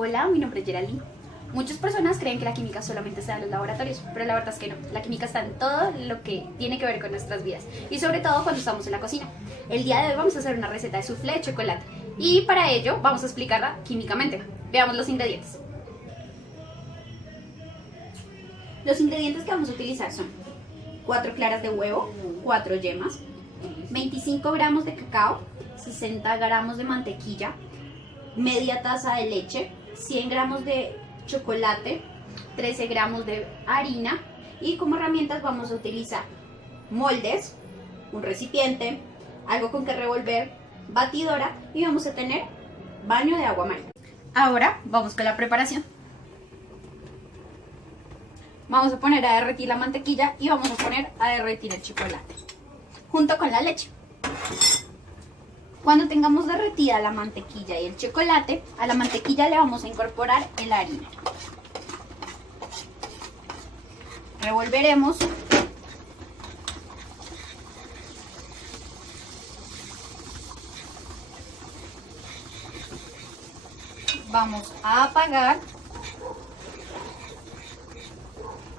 Hola, mi nombre es Geraldine. Muchas personas creen que la química solamente se da en los laboratorios, pero la verdad es que no. La química está en todo lo que tiene que ver con nuestras vidas y sobre todo cuando estamos en la cocina. El día de hoy vamos a hacer una receta de soufflé de chocolate y para ello vamos a explicarla químicamente. Veamos los ingredientes. Los ingredientes que vamos a utilizar son 4 claras de huevo, 4 yemas, 25 gramos de cacao, 60 gramos de mantequilla, media taza de leche, 100 gramos de chocolate, 13 gramos de harina y como herramientas vamos a utilizar moldes, un recipiente, algo con que revolver, batidora y vamos a tener baño de agua María. Ahora vamos con la preparación. Vamos a poner a derretir la mantequilla y vamos a poner a derretir el chocolate junto con la leche. Cuando tengamos derretida la mantequilla y el chocolate, a la mantequilla le vamos a incorporar la harina. Revolveremos. Vamos a apagar.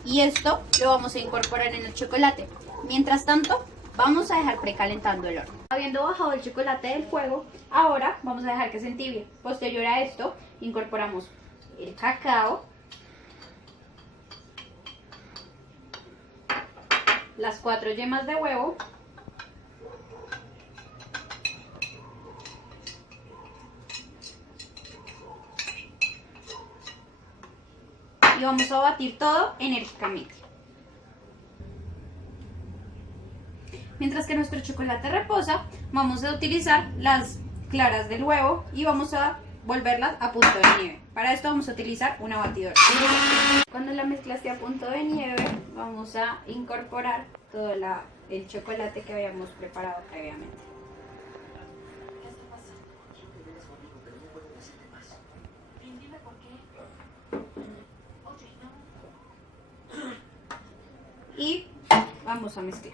Y esto lo vamos a incorporar en el chocolate. Mientras tanto, vamos a dejar precalentando el horno. Habiendo bajado el chocolate del fuego, ahora vamos a dejar que se entibie. Posterior a esto, incorporamos el cacao, las 4 yemas de huevo, y vamos a batir todo enérgicamente. Mientras que nuestro chocolate reposa, vamos a utilizar las claras del huevo y vamos a volverlas a punto de nieve. Para esto vamos a utilizar una batidora. Cuando la mezcla esté a punto de nieve, vamos a incorporar todo el chocolate que habíamos preparado previamente. Y vamos a mezclar.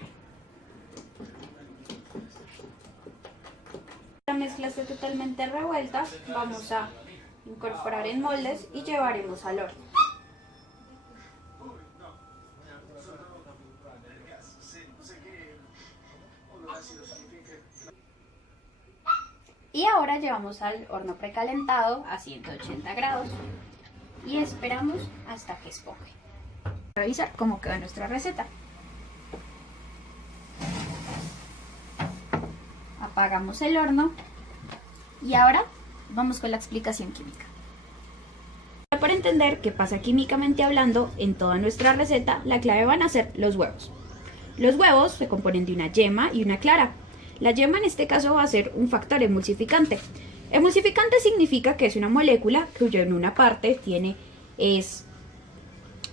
La mezcla esté totalmente revuelta, vamos a incorporar en moldes y llevaremos al horno. Y ahora llevamos al horno precalentado a 180 grados y esperamos hasta que esponje. Revisar cómo quedó nuestra receta. Apagamos el horno y ahora vamos con la explicación química. Para entender qué pasa químicamente hablando en toda nuestra receta, la clave van a ser los huevos. Los huevos se componen de una yema y una clara. La yema en este caso va a ser un factor emulsificante. Emulsificante significa que es una molécula cuya en una parte es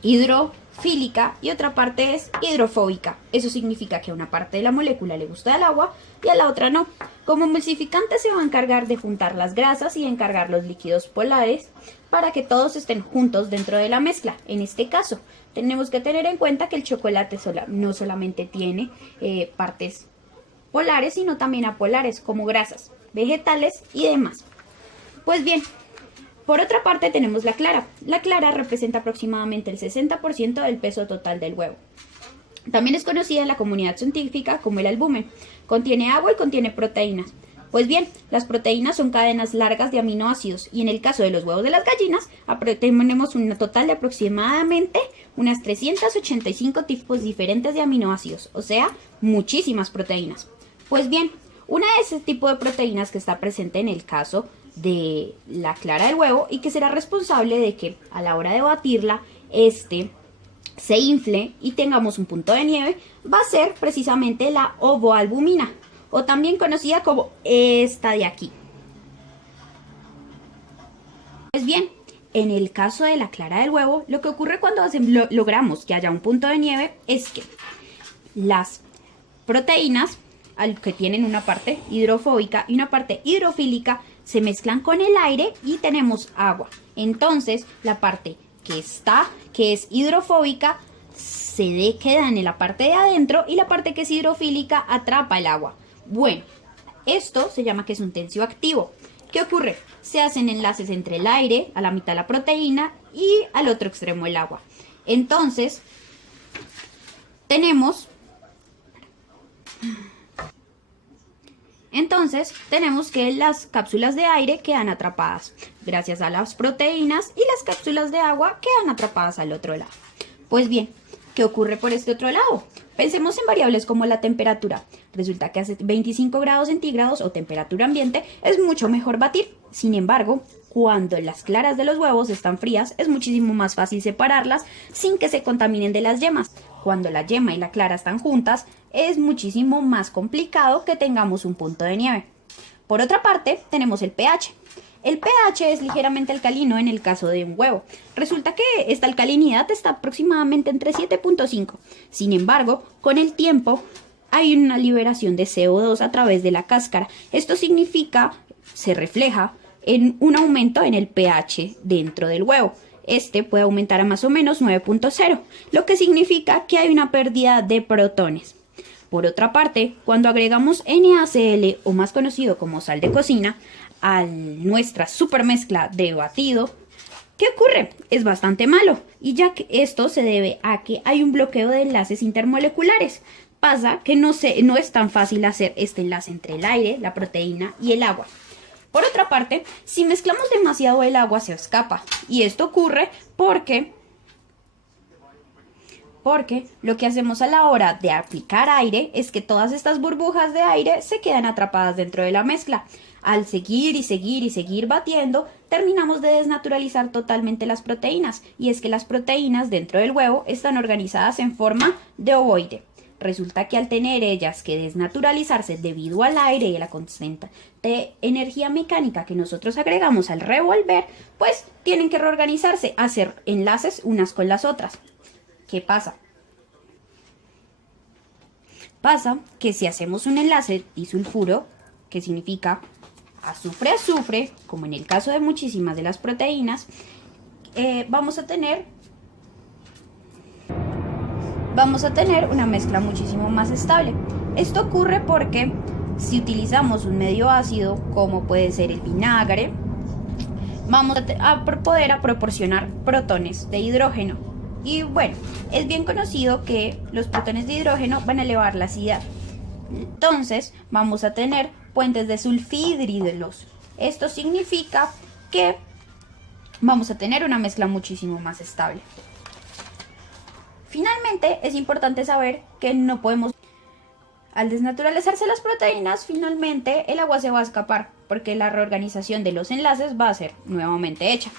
hidrofílica y otra parte es hidrofóbica. Eso significa que a una parte de la molécula le gusta el agua y a la otra no. Como emulsificante se va a encargar de juntar las grasas y de encargar los líquidos polares para que todos estén juntos dentro de la mezcla. En este caso, tenemos que tener en cuenta que el chocolate no solamente tiene partes polares, sino también apolares, como grasas, vegetales y demás. Pues bien, por otra parte tenemos la clara. La clara representa aproximadamente el 60% del peso total del huevo. También es conocida en la comunidad científica como el albumen. Contiene agua y contiene proteínas. Pues bien, las proteínas son cadenas largas de aminoácidos y en el caso de los huevos de las gallinas tenemos un total de aproximadamente unas 385 tipos diferentes de aminoácidos, o sea, muchísimas proteínas. Pues bien, una de ese tipo de proteínas que está presente en el caso de la clara del huevo y que será responsable de que a la hora de batirla se infle y tengamos un punto de nieve, va a ser precisamente la ovoalbumina, o también conocida como esta de aquí. Pues bien, en el caso de la clara del huevo, lo que ocurre cuando logramos que haya un punto de nieve es que las proteínas, que tienen una parte hidrofóbica y una parte hidrofílica, se mezclan con el aire y tenemos agua. Entonces, la parte que es hidrofóbica queda en la parte de adentro y la parte que es hidrofílica atrapa el agua. Bueno, esto se llama que es un tensioactivo. ¿Qué ocurre? Se hacen enlaces entre el aire, a la mitad la proteína y al otro extremo el agua. Entonces, tenemos que las cápsulas de aire quedan atrapadas gracias a las proteínas y las cápsulas de agua quedan atrapadas al otro lado. Pues bien, ¿qué ocurre por este otro lado? Pensemos en variables como la temperatura. Resulta que a 25 grados centígrados o temperatura ambiente es mucho mejor batir. Sin embargo, cuando las claras de los huevos están frías, es muchísimo más fácil separarlas sin que se contaminen de las yemas. Cuando la yema y la clara están juntas, es muchísimo más complicado que tengamos un punto de nieve. Por otra parte, tenemos el pH. El pH es ligeramente alcalino en el caso de un huevo. Resulta que esta alcalinidad está aproximadamente entre 7.5. Sin embargo, con el tiempo hay una liberación de CO2 a través de la cáscara. Esto significa, se refleja en un aumento en el pH dentro del huevo. Este puede aumentar a más o menos 9.0, lo que significa que hay una pérdida de protones. Por otra parte, cuando agregamos NaCl, o más conocido como sal de cocina, a nuestra supermezcla de batido, ¿qué ocurre? Es bastante malo, y ya que esto se debe a que hay un bloqueo de enlaces intermoleculares. Pasa que no es tan fácil hacer este enlace entre el aire, la proteína y el agua. Por otra parte, si mezclamos demasiado el agua se escapa, y esto ocurre porque lo que hacemos a la hora de aplicar aire es que todas estas burbujas de aire se quedan atrapadas dentro de la mezcla. Al seguir y seguir y seguir batiendo, terminamos de desnaturalizar totalmente las proteínas, y es que las proteínas dentro del huevo están organizadas en forma de ovoide. Resulta que al tener ellas que desnaturalizarse debido al aire y a la constante energía mecánica que nosotros agregamos al revolver, pues tienen que reorganizarse, hacer enlaces unas con las otras. ¿Qué pasa? Pasa que si hacemos un enlace disulfuro, que significa azufre-azufre, como en el caso de muchísimas de las proteínas, vamos a tener una mezcla muchísimo más estable. Esto ocurre porque si utilizamos un medio ácido, como puede ser el vinagre, vamos a poder proporcionar protones de hidrógeno. Y bueno, es bien conocido que los protones de hidrógeno van a elevar la acidez. Entonces vamos a tener puentes de sulfhidrilos. Esto significa que vamos a tener una mezcla muchísimo más estable. Finalmente, es importante saber que no podemos... Al desnaturalizarse las proteínas, finalmente el agua se va a escapar, porque la reorganización de los enlaces va a ser nuevamente hecha.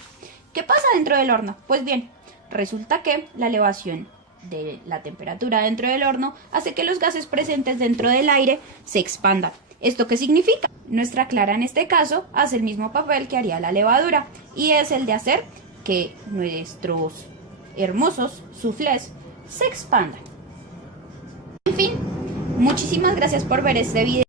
¿Qué pasa dentro del horno? Pues bien, resulta que la elevación de la temperatura dentro del horno hace que los gases presentes dentro del aire se expandan. ¿Esto qué significa? Nuestra clara en este caso hace el mismo papel que haría la levadura, y es el de hacer que nuestros hermosos soufflés se expandan. En fin, muchísimas gracias por ver este video.